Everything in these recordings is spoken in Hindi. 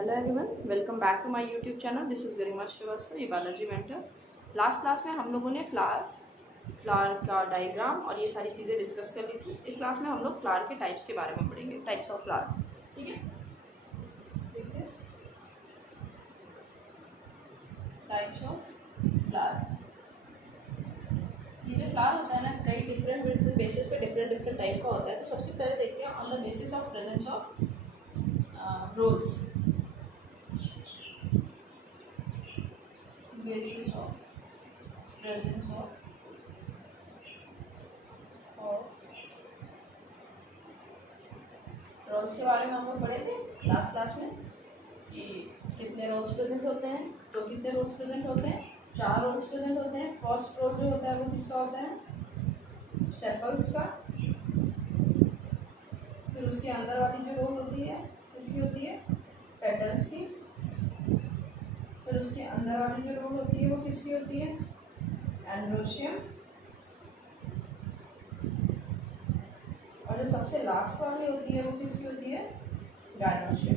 Hello everyone, welcome back to my YouTube channel. This is Garima Srivastava, ये बालाजी मेंटर। लास्ट क्लास में हम लोगों ने फ्लावर का डायग्राम और ये सारी चीज़ें डिस्कस कर ली थी। इस क्लास में हम लोग फ्लावर के टाइप्स के बारे में पढ़ेंगे, टाइप्स ऑफ फ्लावर। ठीक है, देखते हैं टाइप्स ऑफ फ्लावर। ये जो फ्लावर होता है ना, कई डिफरेंट बेसिस पे डिफरेंट टाइप का होता है। तो सबसे पहले देखते हैं on the basis of presence of roles. basis of presence of roles के बारे में हम लोग पढ़े थे लास्ट क्लास में कि कितने रोल्स प्रेजेंट होते हैं। तो कितने रोल्स प्रेजेंट होते हैं? 4 रोल्स प्रेजेंट होते हैं। फर्स्ट रोल जो होता है वो किसका होता है? सेपल्स का। फिर उसके अंदर वाली जो रोल होती है किसकी होती है? पेटल्स की। फिर उसके अंदर वाली जो रोल होती है वो किसकी होती है? एंड्रोशियम। और जो सबसे लास्ट वाली होती है वो किसकी होती है? गायनोशियम।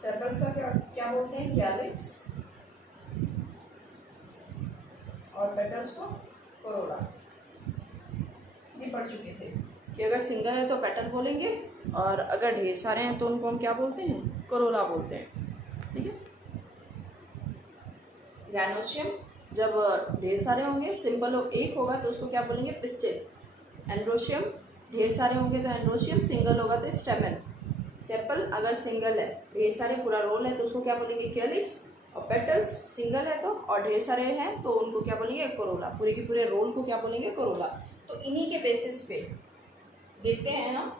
सेपल्स का क्या बोलते हैं? कैलिक्स। और पेटल्स को कोरोला। ये पढ़ चुके थे कि अगर सिंगल है तो पेटल बोलेंगे और अगर ढेर सारे हैं तो उनको हम क्या बोलते हैं? कोरोला बोलते हैं। ठीक है, गैनोशियम जब ढेर सारे होंगे, सिंबल एक होगा तो उसको क्या बोलेंगे? पिस्टिल। एंड्रोशियम ढेर सारे होंगे तो एंड्रोशियम, सिंगल होगा तो स्टेमन। सेपल अगर सिंगल है, ढेर सारे पूरा रोल है तो उसको क्या बोलेंगे? कैलिक्स। और पेटल्स सिंगल है तो और ढेर सारे हैं तो उनको क्या बोलेंगे? कोरोला। पूरे के पूरे रोल को क्या बोलेंगे? कोरोला। तो इन्हीं के बेसिस पे देखते हैं हम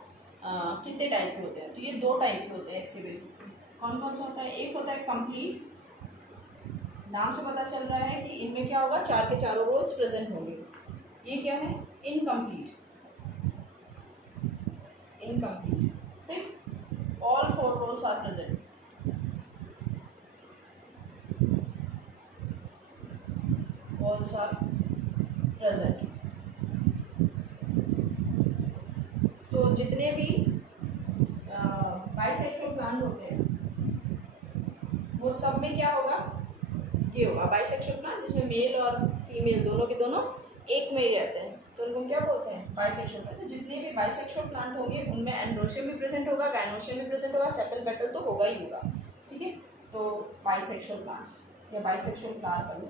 कितने टाइप के होते हैं। तो ये 2 टाइप के होते हैं इसके बेसिस पे। कौन कौन सा होता है? एक होता है कंप्लीट। नाम से पता चल रहा है कि इनमें क्या होगा? 4 के चारों रोल्स प्रेजेंट होंगे। ये क्या है? इनकम्प्लीट। इनकम्प्लीट ठीक, all 4 roles are present. Roles are present. तो जितने भी बाइसेक्सुअल प्लांट होते हैं वो सब में क्या होगा? ये होगा बाइसेक्सुअल प्लांट, जिसमें मेल और फीमेल दोनों के दोनों एक में ही रहते हैं तो उनको क्या बोलते हैं? Bisexual plant. तो जितने भी बाइसेक्सुअल प्लांट होंगे उनमें एंड्रोशियम भी प्रेजेंट होगा, गायनोशियम भी प्रेजेंट होगा, सेपल पेटल तो होगा ही होगा। ठीक है, तो बाइसेक्सुअल प्लांट्स या बाइसेक्सुअल फ्लावर कर लो।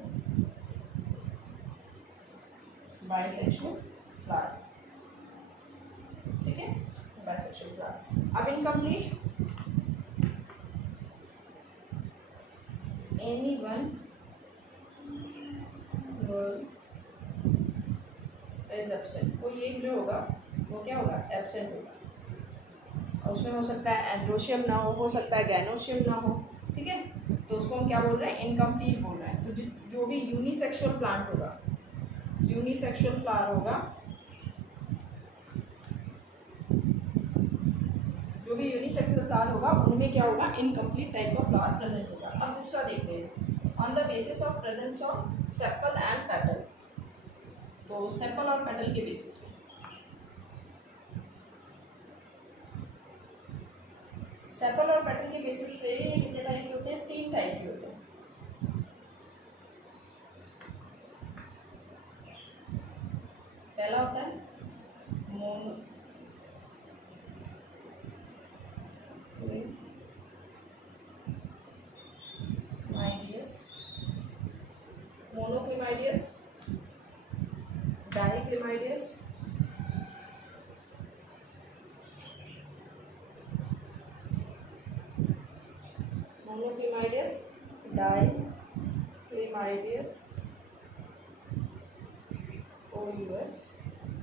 बाइसेक्सुअल फ्लावर, ठीक है, बाइसेक्सुअल फ्लावर। अब incomplete, any one is absent. कोई एक जो होगा वो क्या होगा? एब्सेंट होगा। और उसमें हो सकता है एंड्रोशियम ना हो सकता है गैनोशियम ना हो। ठीक है, तो उसको हम क्या बोल रहे हैं? इनकम्प्लीट बोल रहे हैं। तो जो भी यूनिसेक्सुअल प्लांट होगा, यूनिसेक्सुअल फ्लावर होगा, जो भी यूनिसेक्सुअल फ्लावर होगा उनमें क्या होगा? Incomplete type of flower present होगा। अब दूसरा देखते हैं on the basis of presence of sepal and petal. तो सेपल और पेटल के बेसिस पे सेपल और पेटल के बेसिस पे ये कितने टाइप के होते हैं? 3 टाइप के होते हैं। पहला होता है मोनोक्लिमाइडियस, डाइक्लिमाइडियस, मोनोक्लिमाइडियस, डाइक्लिमाइडियस, ओयूएस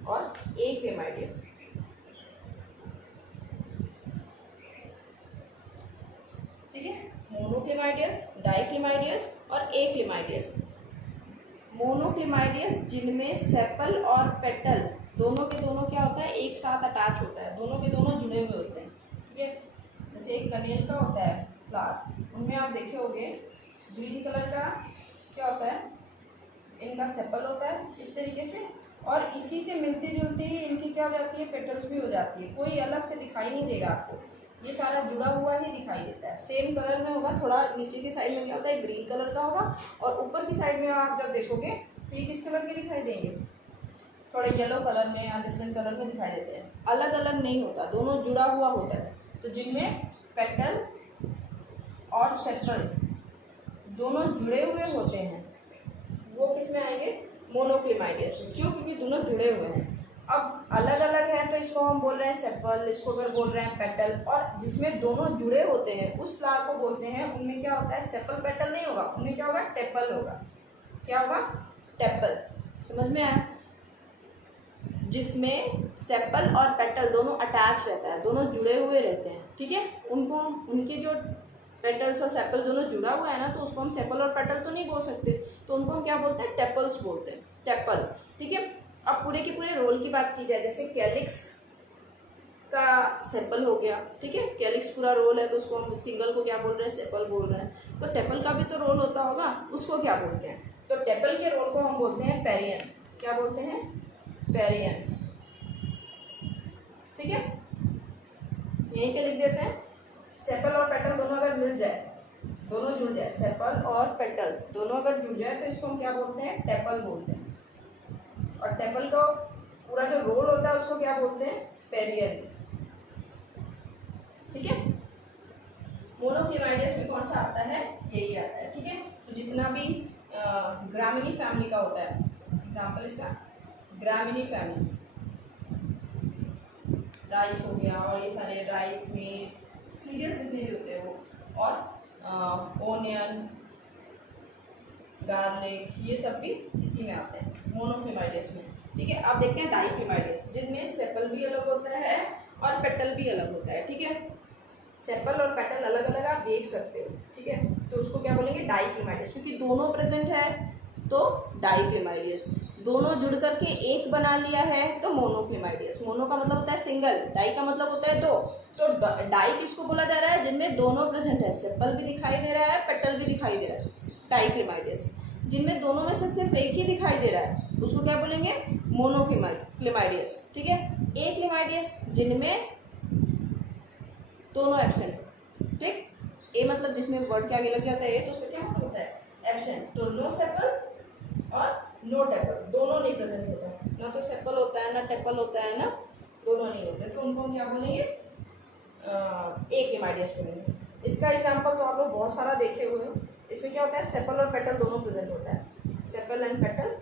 और एक्लिमाइडियस। ठीक है, मोनोक्लिमाइडियस, डाइक्लिमाइडियस और एक्लिमाइडियस। मोनोक्लिमाइडियस जिनमें सेपल और पेटल दोनों के दोनों क्या होता है? एक साथ अटैच होता है, दोनों के दोनों जुड़े हुए होते हैं। ठीक है, जैसे एक कनेल का होता है फ्लावर, उनमें आप देखे होंगे ग्रीन कलर का क्या होता है? इनका सेपल होता है इस तरीके से, और इसी से मिलती जुलती ही इनकी क्या हो जाती है, पेटल्स भी हो जाती है। कोई अलग से दिखाई नहीं देगा आपको, ये सारा जुड़ा हुआ ही दिखाई देता है। सेम कलर में होगा, थोड़ा नीचे की साइड में क्या होता है, ग्रीन कलर का होगा, और ऊपर की साइड में आप जब देखोगे तो ये किस कलर के दिखाई देंगे, थोड़े येलो कलर में या डिफरेंट कलर में दिखाई देते हैं। अलग अलग नहीं होता, दोनों जुड़ा हुआ होता है। तो जिनमें पेटल और सेपल दोनों जुड़े हुए होते हैं वो किस में आएंगे, मोनोक्लेमाइडियस में। क्यों, क्योंकि दोनों जुड़े हुए हैं। अब अलग अलग है तो इसको हम बोल रहे हैं सेपल, इसको अगर बोल रहे हैं पेटल। और जिसमें दोनों जुड़े होते हैं उस फ्लावर को बोलते हैं, उनमें क्या होता है, सेपल पेटल नहीं होगा, उनमें क्या होगा, टेपल होगा। क्या होगा, टेपल। समझ में आया? जिसमें सेपल और पेटल दोनों अटैच रहता है, दोनों जुड़े हुए रहते हैं, ठीक है। उनको, उनके जो पेटल्स और सेपल दोनों जुड़ा हुआ है ना, तो उसको हम सेपल और पेटल तो नहीं बोल सकते, तो उनको हम क्या बोलते हैं, टेपल्स बोलते हैं, टेपल, ठीक है। अब पूरे के पूरे रोल की बात की जाए, जैसे कैलिक्स का सेपल हो गया, ठीक है। कैलिक्स पूरा रोल है तो उसको हम सिंगल को क्या बोल रहे हैं, सेपल बोल रहे हैं। तो टेपल का भी तो रोल होता होगा, उसको क्या बोलते हैं, तो टेपल के रोल को हम बोलते हैं पेरियन। क्या बोलते हैं, पेरियन, ठीक है। यहीं पे लिख देते हैं, सेपल और पेटल दोनों अगर मिल जाए, दोनों जुड़ जाए, सेपल और पेटल दोनों अगर जुड़ जाए तो इसको हम क्या बोलते हैं, टेपल बोलते हैं। और टेपल का पूरा जो रोल होता है उसको क्या बोलते हैं, पेरियन, ठीक है। मोनोक्लेमाइडियस में कौन सा आता है, यही आता है, ठीक है। तो जितना भी ग्रामिनी फैमिली का होता है, एग्जाम्पल इसका ग्रामिनी फैमिली, राइस हो गया, और ये सारे राइस, मेज, सीरियल्स जितने भी होते हैं वो, और ओनियन, गार्लिक, ये सब भी इसी में आते हैं, मोनोक्लेमाइडियस में, ठीक है। अब देखते हैं डाइक्लेमाइडियस, जिनमें सेपल भी अलग होता है और पेटल भी अलग होता है, ठीक है। सेपल और पेटल अलग अलग आप देख सकते हो, ठीक है। तो उसको क्या बोलेंगे, डाइक्लेमाइडियस, क्योंकि दोनों प्रेजेंट है तो डाइक्लेमाइडियस। दोनों जुड़ करके एक बना लिया है तो मोनोक्लेमाइडियस। मोनो का मतलब होता है सिंगल, डाई का मतलब होता है दो। तो डाई किसको बोला जा रहा है, जिनमें दोनों प्रेजेंट है, सेपल भी दिखाई दे रहा है, पेटल भी दिखाई दे रहा है, डाइक्लेमाइडियस। जिनमें दोनों में से सिर्फ एक ही दिखाई दे रहा है उसको क्या बोलेंगे, मोनोक्लेमाइडियस, ठीक है। एक्लेमाइडियस, जिनमें दोनों एब्सेंट, ठीक। ए मतलब जिसमें वर्ड के आगे लग जाता है तो उसका क्या मतलब होता है, एब्सेंट। तो नो सेपल और नो टेपल, दोनों नहीं प्रेजेंट होता है, ना तो सेपल होता है ना टेपल होता है, ना दोनों नहीं होते, तो उनको हम क्या बोलेंगे, एक्लेमाइडियस बोलेंगे। इसका एग्जांपल तो आप लोग बहुत सारा देखे हुए हो। इसमें क्या होता है, सेपल और पेटल दोनों प्रेजेंट होता है, सेपल एंड पेटल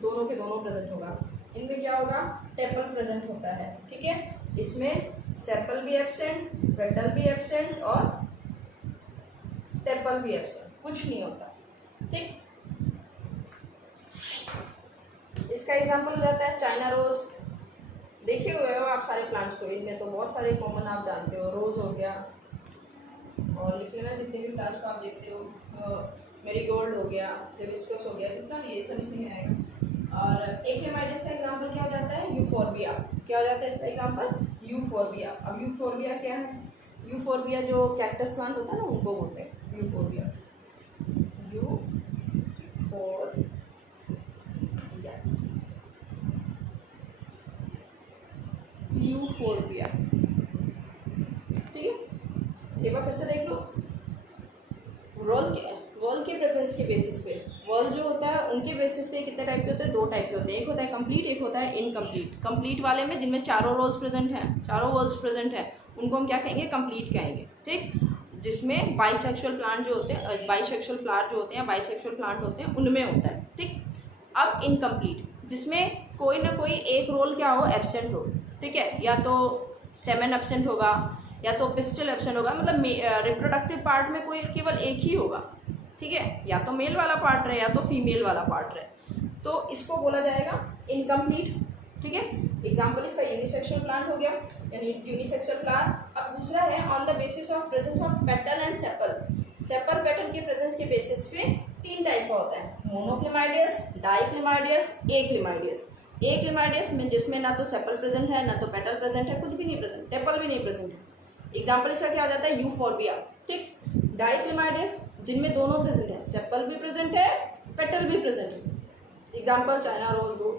दोनों के दोनों प्रेजेंट होगा। इनमें क्या होगा, टेपल प्रेजेंट होता है, ठीक है। इसमें सेपल भी एब्सेंट, पेटल भी एब्सेंट और टेपल भी एब्सेंट, कुछ नहीं होता, ठीक। इसका एग्जांपल हो जाता है चाइना रोज। देखे हुए हो आप सारे प्लांट्स को, इनमें तो बहुत सारे कॉमन आप जानते हो, रोज हो गया, और लिख लेना जितने भी प्लांट्स को आप देखते हो, मेरीगोल्ड हो गया, हिबिस्कस हो गया, जितना भी ये सब इसी में आएगा। और एक्लेमाइडियस का एग्जांपल क्या हो जाता है, यूफोर्बिया। क्या हो जाता है इसका एग्जांपल, यूफोर्बिया। अब यूफोर्बिया क्या है, यूफोर्बिया जो कैक्टस प्लांट होता है ना, उनको बोलते हैं यूफोर्बिया, यूफोर्बिया, ठीक है। एक बार फिर से देख लो, वर्ल के प्रेजेंस के बेसिस पे, वर्ल जो होता है उनके बेसिस पे कितने टाइप के होते हैं, दो टाइप के होते हैं, एक होता है कंप्लीट, एक होता है इनकम्प्लीट। कंप्लीट वाले में जिनमें चारों रोल्स प्रेजेंट हैं, चारों वर्ल्स प्रेजेंट हैं, उनको हम क्या कहेंगे, कंप्लीट कहेंगे, ठीक। जिसमें बाइसेक्सुअल प्लांट जो होते हैं, बाइसेक्सुअल फ्लावर जो होते हैं, बाइसेक्सुअल प्लांट होते हैं, उनमें होता है, ठीक। अब इनकम्प्लीट, जिसमें कोई ना कोई एक रोल क्या हो, एब्सेंट हो, ठीक है। या तो स्टेमन एब्सेंट होगा, या तो पिस्टल एब्सेंट होगा, मतलब रिप्रोडक्टिव पार्ट में कोई केवल एक ही होगा, ठीक है। या तो मेल वाला पार्ट रहे या तो फीमेल वाला पार्ट रहे, तो इसको बोला जाएगा इनकम्प्लीट, ठीक है। एग्जाम्पल इसका यूनिसेक्सुअल प्लांट हो गया, यानी यूनिसेक्सुअल फ्लावर। अब दूसरा है on the basis of presence of petal and sepal. Sepal petal के प्रेजेंस के बेसिस पे तीन टाइप का होता है, मोनोक्लेमाइडियस, डाइक्लेमाइडियस, एक्लेमाइडियस। एक्लेमाइडियस में जिसमें ना तो सेपल प्रेजेंट है, ना तो पेटल प्रेजेंट है, कुछ भी नहीं प्रेजेंट, टेपल भी नहीं प्रेजेंट है। एग्जाम्पल इसका क्या हो जाता है, यूफोर्बिया, ठीक। डाइक्लेमाइडियस, जिनमें दोनों प्रेजेंट है, सेपल भी प्रेजेंट है, पेटल भी प्रेजेंट है। एग्जाम्पल चाइना रोज हो,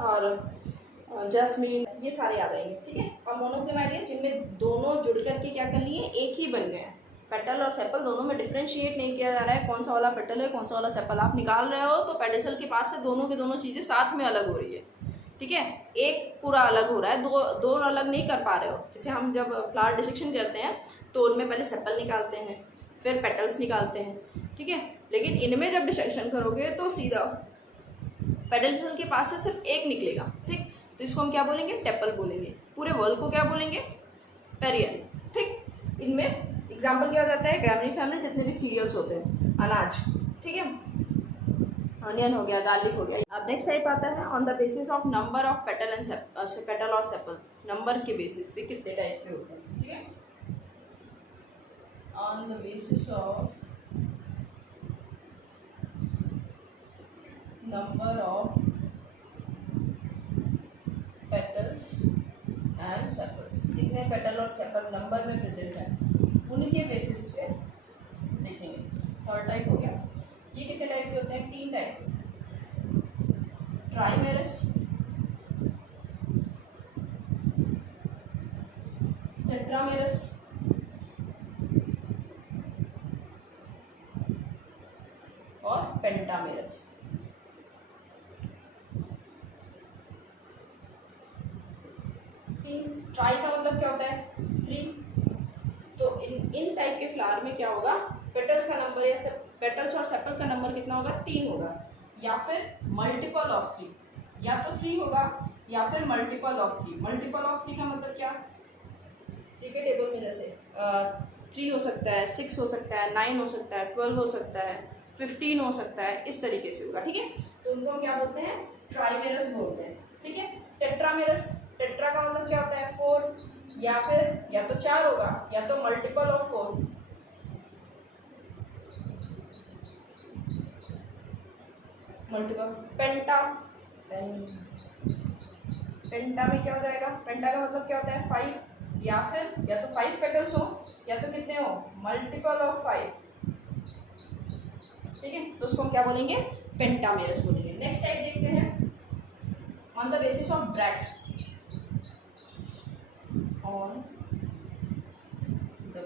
और जैस्मीन, ये सारे आ जाएंगे, ठीक है। और मोनोक्रोमैटिक जिनमें दोनों जुड़ करके क्या कर लिए, एक ही बन गए हैं। पेटल और सेपल दोनों में डिफ्रेंशिएट नहीं किया जा रहा है, कौन सा वाला पेटल है कौन सा वाला सेपल आप निकाल रहे हो, तो पेडिसल के पास से दोनों की दोनों चीज़ें साथ में अलग हो रही है, ठीक है। एक पूरा अलग हो रहा है, दो अलग नहीं कर पा रहे हो। जैसे हम जब फ्लावर डिसेक्शन करते हैं तो उनमें पहले सेपल निकालते हैं, फिर पेटल्स निकालते हैं, ठीक है। लेकिन इनमें जब डिसेक्शन करोगे तो सीधा पेडल्स के पास से सिर्फ एक निकलेगा, ठीक। तो इसको हम क्या बोलेंगे, टेपल बोलेंगे। पूरे वर्ल को क्या बोलेंगे, पेरियंथ, ठीक। इनमें एग्जाम्पल क्या हो जाता है, ग्रामिनी फैमिली जितने भी सीरियल्स होते हैं, अनाज, ठीक है, अनियन हो गया, गार्लिक हो गया। अब नेक्स्ट टाइप आता है on the basis of number of petal and petal और सेपल, नंबर के बेसिस पे कितने टाइप के होते हैं, ठीक है। On the basis of number of petals and sepals, कितने पेटल और सेपल नंबर में प्रेजेंट है, उनके बेसिस पे देखेंगे। थर्ड टाइप हो गया, ये कितने टाइप के होते हैं, 3 टाइप के, ट्राइमेरस, टेट्रामेरस और पेंटामेरस। ट्राई का मतलब क्या होता है, 3। तो इन टाइप के फ्लावर में क्या होगा, पेटल्स का नंबर या पेटल्स और सेपल का नंबर कितना होगा, 3 होगा, या फिर मल्टीपल ऑफ 3, या तो 3 होगा या फिर मल्टीपल ऑफ 3। मल्टीपल ऑफ 3 का मतलब क्या, 3 के टेबल में जैसे 3 हो सकता है, 6 हो सकता है, 9 हो सकता है, 12 हो सकता है, 15 हो सकता है, इस तरीके से होगा, ठीक है। तो उनको हम क्या बोलते हैं, ट्राइमेरस बोलते हैं, ठीक है। टेट्रामेरस, टेट्रा का मतलब क्या होता है, 4, या फिर या तो 4 होगा या तो मल्टीपल ऑफ 4। मल्टीपल पेंटा, पेंटा में क्या हो जाएगा, पेंटा का मतलब क्या होता है, 5, या फिर या तो 5 पेटल्स हो या तो कितने हो, मल्टीपल ऑफ 5, ठीक है। तो उसको हम क्या बोलेंगे, पेंटामेरस बोलेंगे। नेक्स्ट टाइप देखते हैं, on the basis of bract, on the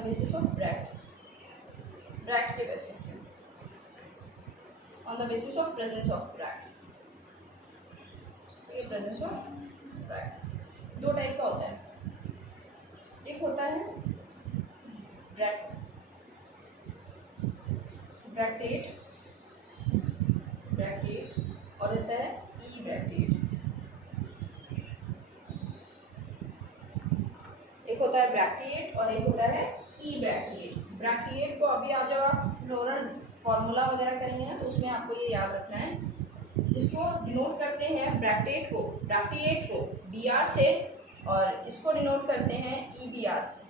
basis of bract के बेसिस पे, on the basis of presence of bract, ये प्रेजेंस ऑफ ब्रैक्ट 2 टाइप का होता है, एक होता है ब्रैक्टेट और रहता है ई ब्रैक्टेट। एक होता है ब्रैक्टिएट और एक होता है ई ब्रैक्टिएट। ब्रैक्टिएट को अभी आप जब आप फ्लोरल फॉर्मूला वगैरह करेंगे ना तो उसमें आपको ये याद रखना है, इसको डिनोट करते हैं ब्रैक्टिएट को बी आर से, और इसको डिनोट करते हैं ई बी आर से,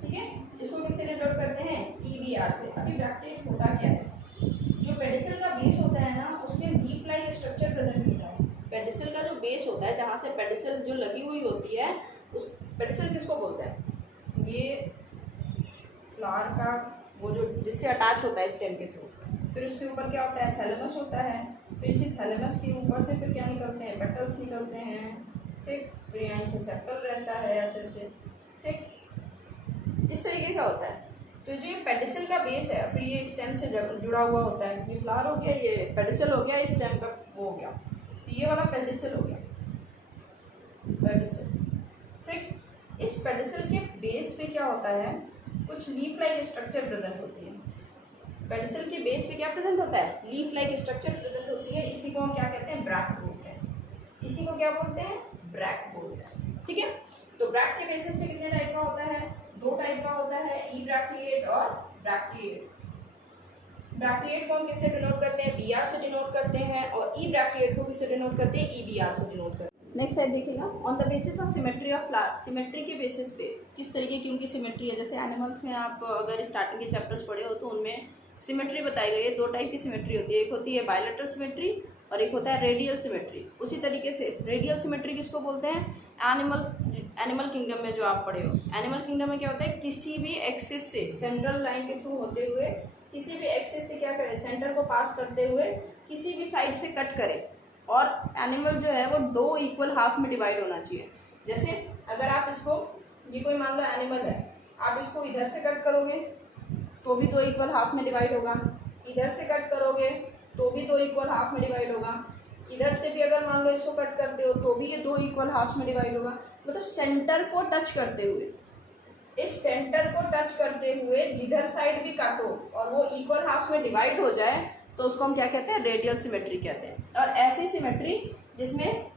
ठीक है। इसको किससे डिनोट करते हैं, ई बी आर से। अभी ब्रैक्टिएट होता क्या है, जो पेडिसल का बेस होता है ना उसके लीफ लाइक स्ट्रक्चर प्रेजेंट होता है। पेडिसल का जो बेस होता है जहाँ से पेडिसल जो लगी हुई होती है, उस पेडिसल किसको बोलते हैं, ये फ्लावर का वो जो जिससे अटैच होता है स्टेम के थ्रू। फिर उसके ऊपर क्या होता है, थैलेमस होता है, फिर इसी थैलेमस के ऊपर से फिर क्या निकलते हैं, पेटल्स निकलते हैं, ठीक। फिर यहाँ से सेपल रहता है ऐसे से, ठीक। इस तरीके का होता है। तो जो ये पेडिसल का बेस है, फिर ये स्टेम से जुड़ा हुआ होता है, ये फ्लावर हो गया, ये पेडिसल हो गया, इस स्टेम का वो हो गया, तो ये वाला पेडिसल हो गया, पेडिसल, ठीक। इस पेडिसल के बेस पे क्या होता है, कुछ लीफ लाइक स्ट्रक्चर प्रेजेंट होती है। पेडिसल के बेस पे क्या प्रेजेंट होता है, लीफ लाइक स्ट्रक्चर प्रेजेंट होती है। इसी को हम क्या कहते हैं, ब्रैक्ट बोलते हैं। इसी को क्या बोलते हैं, ब्रैक्ट बोलते हैं, ठीक है। तो ब्रैक्ट के बेसिस पे कितने टाइप का होता है, 2 टाइप का होता है, ई ब्रैक्टिएट और ब्रैक्टिएट। ब्रैक्टिएट को हम किससे डिनोट करते हैं, बी आर से डिनोट करते हैं, और ई ब्रैक्टिएट को किससे डिनोट करते हैं, ई बी आर से डिनोट करते हैं। नेक्स्ट टाइप देखिएगा, on the basis of symmetry of flower. Symmetry के बेसिस पे किस तरीके की उनकी सिमेट्री है। जैसे एनिमल्स में आप अगर स्टार्टिंग के चैप्टर्स पढ़े हो तो उनमें सिमेट्री बताई गई है। 2 टाइप की सिमेट्री होती है, एक होती है बायलैटरल सिमेट्री और एक होता है रेडियल सिमेट्री। उसी तरीके से रेडियल सिमेट्री किसको बोलते हैं, एनिमल किंगडम में जो आप पढ़े हो। एनिमल किंगडम में क्या होता है, किसी भी एक्सिस से सेंट्रल लाइन के थ्रू होते हुए किसी भी एक्सिस से क्या करे, सेंटर को पास करते हुए किसी भी साइड से कट करे, और एनिमल जो है वो 2 इक्वल हाफ में डिवाइड होना चाहिए। जैसे अगर आप इसको, ये कोई मान लो एनिमल है, आप इसको इधर से कट करोगे तो भी 2 इक्वल हाफ में डिवाइड होगा, इधर से कट करोगे तो भी 2 इक्वल हाफ में डिवाइड होगा, इधर से भी अगर मान लो इसको कट करते हो तो भी ये 2 इक्वल हाफ में डिवाइड होगा। मतलब सेंटर को टच करते हुए, इस सेंटर को टच करते हुए जिधर साइड भी काटो और वो इक्वल हाफ में डिवाइड हो जाए तो उसको हम क्या कहते हैं, रेडियल सिमेट्री कहते हैं। और ऐसी सिमेट्री जिसमें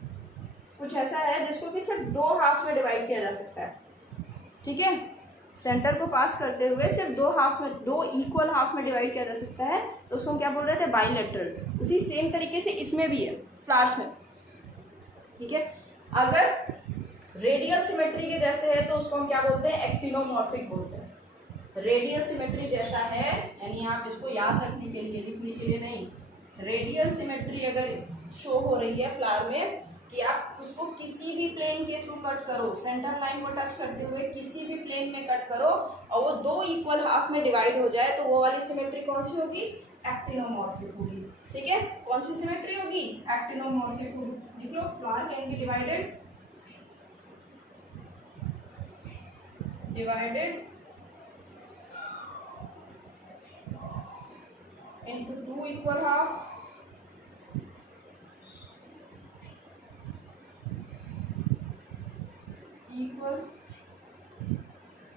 कुछ ऐसा है जिसको कि सिर्फ 2 हाफ में डिवाइड किया जा सकता है, ठीक है, सेंटर को पास करते हुए सिर्फ 2 हाफ में, 2 इक्वल हाफ में डिवाइड किया जा सकता है, तो उसको हम क्या बोल रहे थे, बाइलेटरल। उसी सेम तरीके से इसमें भी है, फ्लावर्स में, ठीक है। अगर रेडियल सिमेट्री के जैसे है तो उसको हम क्या बोलते हैं, एक्टिनोमॉर्फिक बोलते हैं। रेडियल सिमेट्री जैसा है, यानी आप इसको याद रखने के लिए, लिखने के लिए नहीं, रेडियल सिमेट्री अगर शो हो रही है फ्लावर में कि आप उसको किसी भी प्लेन के थ्रू कट करो, सेंटर लाइन को टच करते हुए किसी भी प्लेन में कट करो और वो 2 इक्वल हाफ में डिवाइड हो जाए, तो वो वाली सिमेट्री कौन सी होगी, एक्टिनोमॉर्फिक होगी, ठीक है। कौन सी सिमेट्री होगी, एक्टिनोमॉर्फिक होगी। लिख लो, flower can be divided into 2 equal half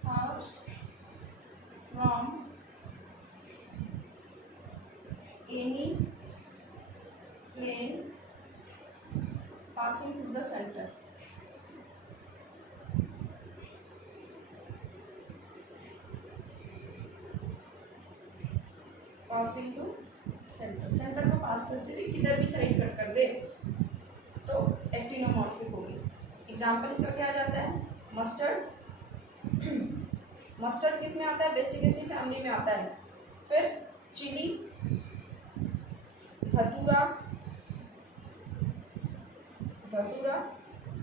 halves from any plane passing through the center. Passing to center, center को पास करते हुए किधर भी साइड कट कर दे तो एक्टिनोमॉर्फिक होगी। एग्जाम्पल इसका क्या आ जाता है, मस्टर्ड। मस्टर्ड किस में आता है, बेसिकेसी फैमिली में आता है। फिर चिली, धतूरा,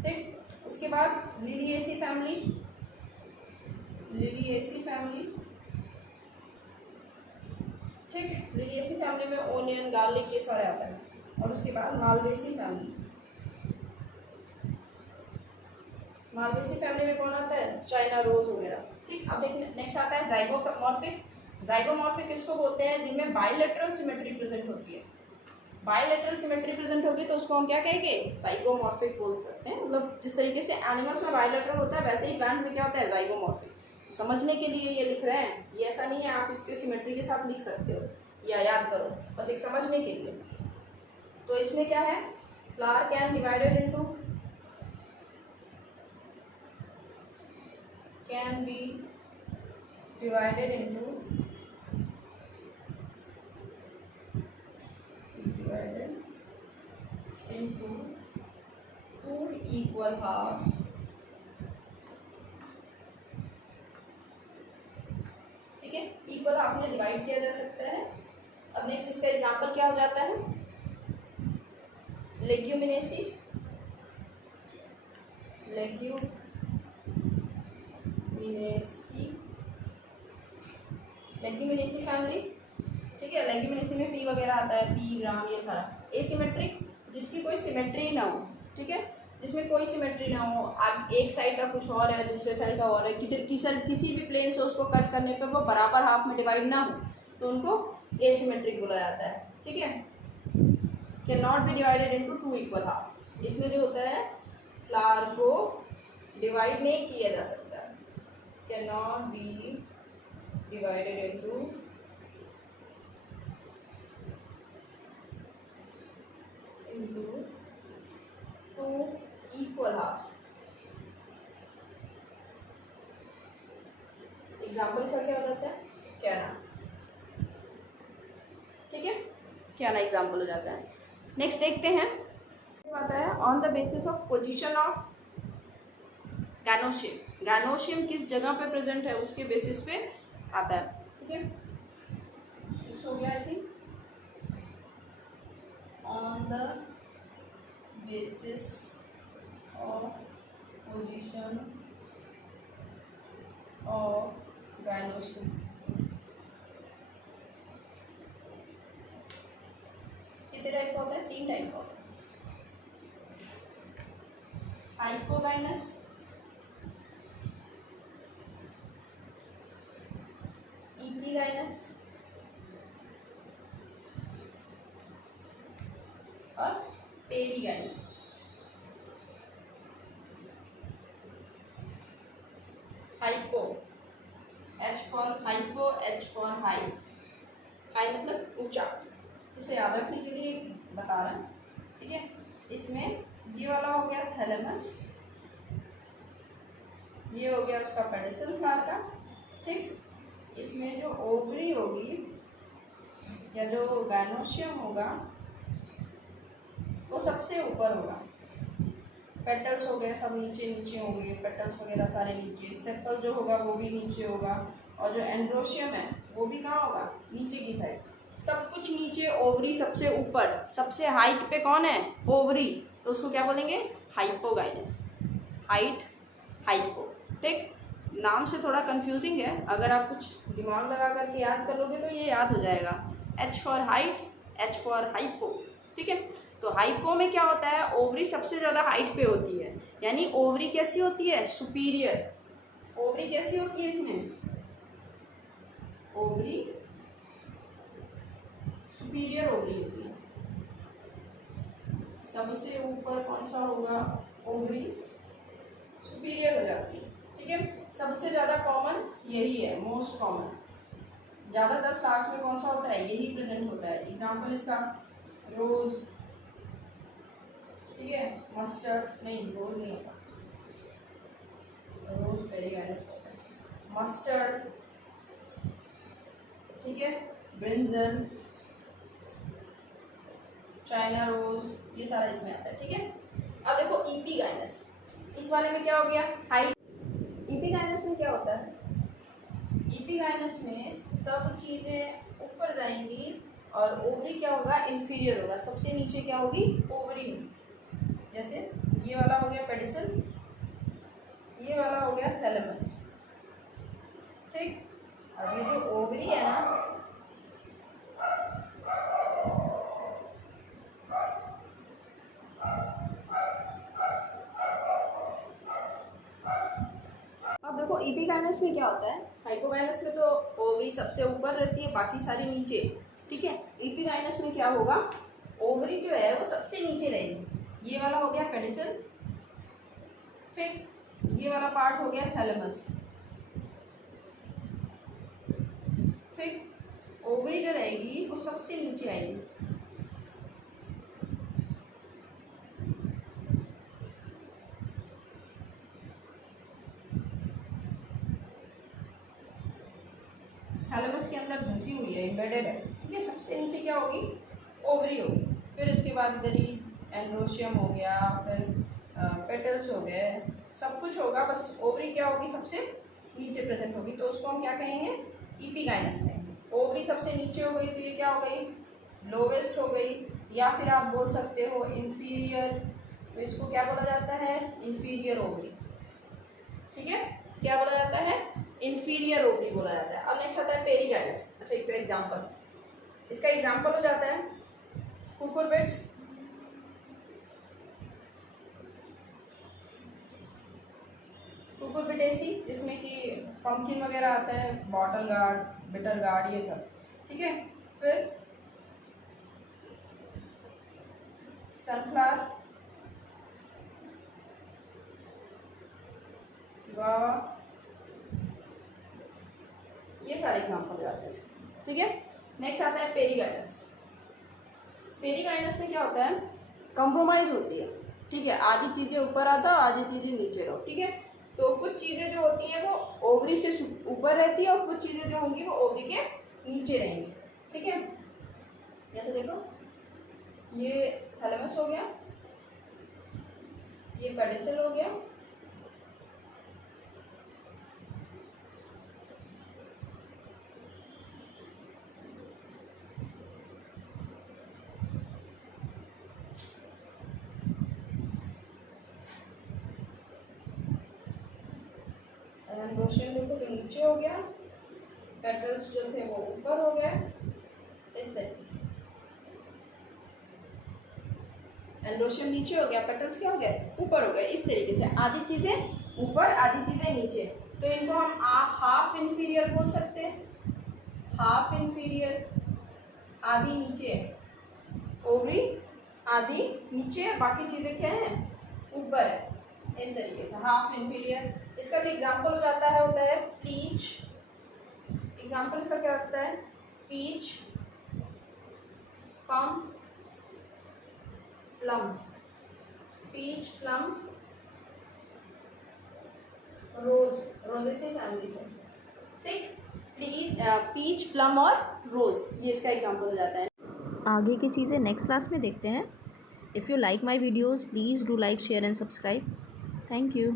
ठीक। उसके बाद लिलिएसी फैमिली, ठीक, लिलिएसी फैमिली में ओनियन, गार्लिक, ये सारे आता है। और उसके बाद मालवेसी फैमिली, मालवेसी फैमिली में कौन आता है, चाइना रोज वगैरह, ठीक। अब देखिए नेक्स्ट आता है जाइगोमॉर्फिक। जाइगोमॉर्फिक किसको बोलते हैं, जिनमें बाइलेटरल सिमेट्री प्रेजेंट होती है। बाइलेटरल सिमेट्री प्रेजेंट होगी तो उसको हम क्या कहेंगे, जाइगोमॉर्फिक बोल सकते हैं। मतलब जिस तरीके से एनिमल्स में बाइलेटरल होता है वैसे ही प्लांट में क्या होता है, जाइगोमॉर्फिक। समझने के लिए ये लिख रहे हैं, ये ऐसा नहीं है आप इसके सिमेट्री के साथ लिख सकते हो या याद करो, बस एक समझने के लिए। तो इसमें क्या है, flower can divided into, can be divided into two equal halves, ठीक है, इक्वल हाफ में डिवाइड किया जा सकता है। अब नेक्स्ट इसका एग्जांपल क्या हो जाता है, लेग्यूमिनेसी, लेग्यूमिनेसी फैमिली, ठीक है। लेग्यूमिनेसी में पी वगैरह आता है, पी, ग्राम, ये सारा। एसिमेट्रिक, जिसकी कोई सिमेट्री ना हो, ठीक है, जिसमें कोई सिमेट्री ना हो, एक साइड का कुछ और है, दूसरे साइड का और है, किसी भी प्लेन से उसको कट करने पे वो बराबर हाफ में डिवाइड ना हो, तो उनको एसिमेट्रिक बोला जाता है, ठीक है। Can not be divided into 2 equal half, इसमें जो होता है फ्लावर को डिवाइड नहीं किया जा सकता, can not be divided into 2 equal half. Example इसका क्या हो जाता है, कैना, ठीक है, कैना एग्जाम्पल हो जाता है। नेक्स्ट देखते हैं, आता है on the basis of position of gynoecium. Gynoecium किस जगह पे प्रेजेंट है उसके बेसिस पे आता है, ठीक है। 6 हो गया I think, on the basis of position of gynosium, type का होता है? 3 टाइप का होता है। हाइपोगाइनस, इपीगाइनस और perigynous. Hypo, H for hypo, H for high. High मतलब ऊंचा, इसे याद रखने के लिए बता रहा है, ठीक है। इसमें ये वाला हो गया थैलेमस, ये हो गया उसका पेडिसल फ्लावर का, ठीक। इसमें जो ओवरी होगी या जो गायनोशियम होगा वो सबसे ऊपर होगा। पेटल्स हो गए सब नीचे नीचे होंगे, पेटल्स वगैरह सारे नीचे। सेपल जो होगा वो भी नीचे होगा, और जो एंड्रोशियम है वो भी कहाँ होगा? नीचे की साइड। सब कुछ नीचे, ओवरी सबसे ऊपर। सबसे हाइट पे कौन है? ओवरी, तो उसको क्या बोलेंगे? हाइपोगाइनस। हाइट, हाइपो, ठीक। नाम से थोड़ा कंफ्यूजिंग है, अगर आप कुछ दिमाग लगा करके याद कर लोगे तो ये याद हो जाएगा। H for height, H for hypo, ठीक है। तो हाइपो में क्या होता है? ओवरी सबसे ज़्यादा हाइट पे होती है, यानी ओवरी कैसी होती है? सुपीरियर। ओवरी कैसी होती है इसमें? ओवरी सुपीरियर ओवरी होती है। सबसे ऊपर कौन सा होगा? ओवरी सुपीरियर हो जाती है, ठीक है। सबसे ज़्यादा कॉमन यही है, मोस्ट कॉमन। ज़्यादातर फ्लावर्स में कौन सा होता है? यही प्रेजेंट होता है। एग्जाम्पल इसका रोज, ठीक है। मस्टर्ड, नहीं रोज नहीं होता, रोज पेरीगाइनस होता है। मस्टर्ड, ठीक है। ब्रिंजल, चाइना रोज, ये सारा इसमें आता है, ठीक है। अब देखो इपीगाइनस, इस वाले में क्या हो गया? हाइट। इपीगाइनस में क्या होता है? इपीगाइनस में सब चीज़ें ऊपर जाएंगी और ओवरी क्या होगा? इंफीरियर होगा। सबसे नीचे क्या होगी? ओवरी में। जैसे ये वाला हो गया पेडिसल, ये वाला हो गया थैलेमस, ठीक। अब ये जो ओवरी है ना, अब देखो इपीगाइनस में क्या होता है? हाइपोगाइनस में तो ओवरी सबसे ऊपर रहती है, बाकी सारी नीचे, ठीक है। इपीगाइनस में क्या होगा? ओवरी जो है वो सबसे नीचे रहेगी। ये वाला हो गया पेडिसल, ठीक। ये वाला पार्ट हो गया थैलेमस, ठीक। ओवरी जो रहेगी वो सबसे नीचे आएगी। थैलेमस के अंदर घुसी हुई है, एम्बेडेड है, ठीक है। सबसे नीचे क्या होगी? ओवरी होगी। फिर इसके बाद इधर ही एंड्रोशियम हो गया, फिर पेटल्स हो गए, सब कुछ होगा, बस ओवरी क्या होगी? सबसे नीचे प्रेजेंट होगी, तो उसको हम क्या कहेंगे? इपीगाइनस कहेंगे। ओवरी सबसे नीचे हो गई तो ये क्या हो गई? लोवेस्ट हो गई, या फिर आप बोल सकते हो इंफीरियर, तो इसको क्या बोला जाता है? इंफीरियर ओवरी, ठीक है। क्या बोला जाता है? इंफीरियर ओवरी बोला जाता है। अब नेक्स्ट आता है पेरीगाइनस। अच्छा, इसका एग्जांपल, इसका एग्जांपल हो जाता है कुकुरबिट्स, कुकुरबिटेसी, जिसमें कि पंपकिन वगैरह आता है, बॉटल गार्ड, बिटर गार्ड, ये सब, ठीक है। फिर सनफ्लावर, गुआवा, ये सारे एग्जाम्पल हो जाते हैं इसके, ठीक है। नेक्स्ट आता है पेरीगाइनस। पेरीगाइनस में क्या होता है? कंप्रोमाइज होती है, ठीक है। आधी चीज़ें ऊपर आता है, आधी चीज़ें नीचे रहो, ठीक है। तो कुछ चीज़ें जो होती हैं वो ओवरी से ऊपर रहती है और कुछ चीज़ें जो होंगी वो ओवरी के नीचे रहेंगी, ठीक है। जैसे देखो ये थैलेमस हो गया, ये पेडिसल हो गया, एंड्रोशियम देखो जो नीचे हो गया, पेटल्स जो थे वो ऊपर हो गए, इस तरीके से। एंड्रोशियम नीचे हो गया, पेटल्स क्या हो गए, ऊपर हो गए। इस तरीके से आधी चीज़ें ऊपर, आधी चीज़ें नीचे। तो इनको हम हाफ इन्फीरियर बोल सकते हैं, हाफ इन्फीरियर, आधी नीचे ओवरी, आधी नीचे, बाकी चीज़ें क्या है, ऊपर है। इस तरीके से हाफ इन्फीरियर। इसका जो एग्जाम्पल हो जाता है होता है पीच। एग्जाम्पल इसका क्या होता है, पीच, पम, प्लम, पीच, प्लम, रोज, रोजेसी फैमिली से, ठीक। पीच, प्लम और रोज, ये इसका एग्जाम्पल हो जाता है। आगे की चीज़ें नेक्स्ट क्लास में देखते हैं। If you like my videos please do like share and subscribe. Thank you.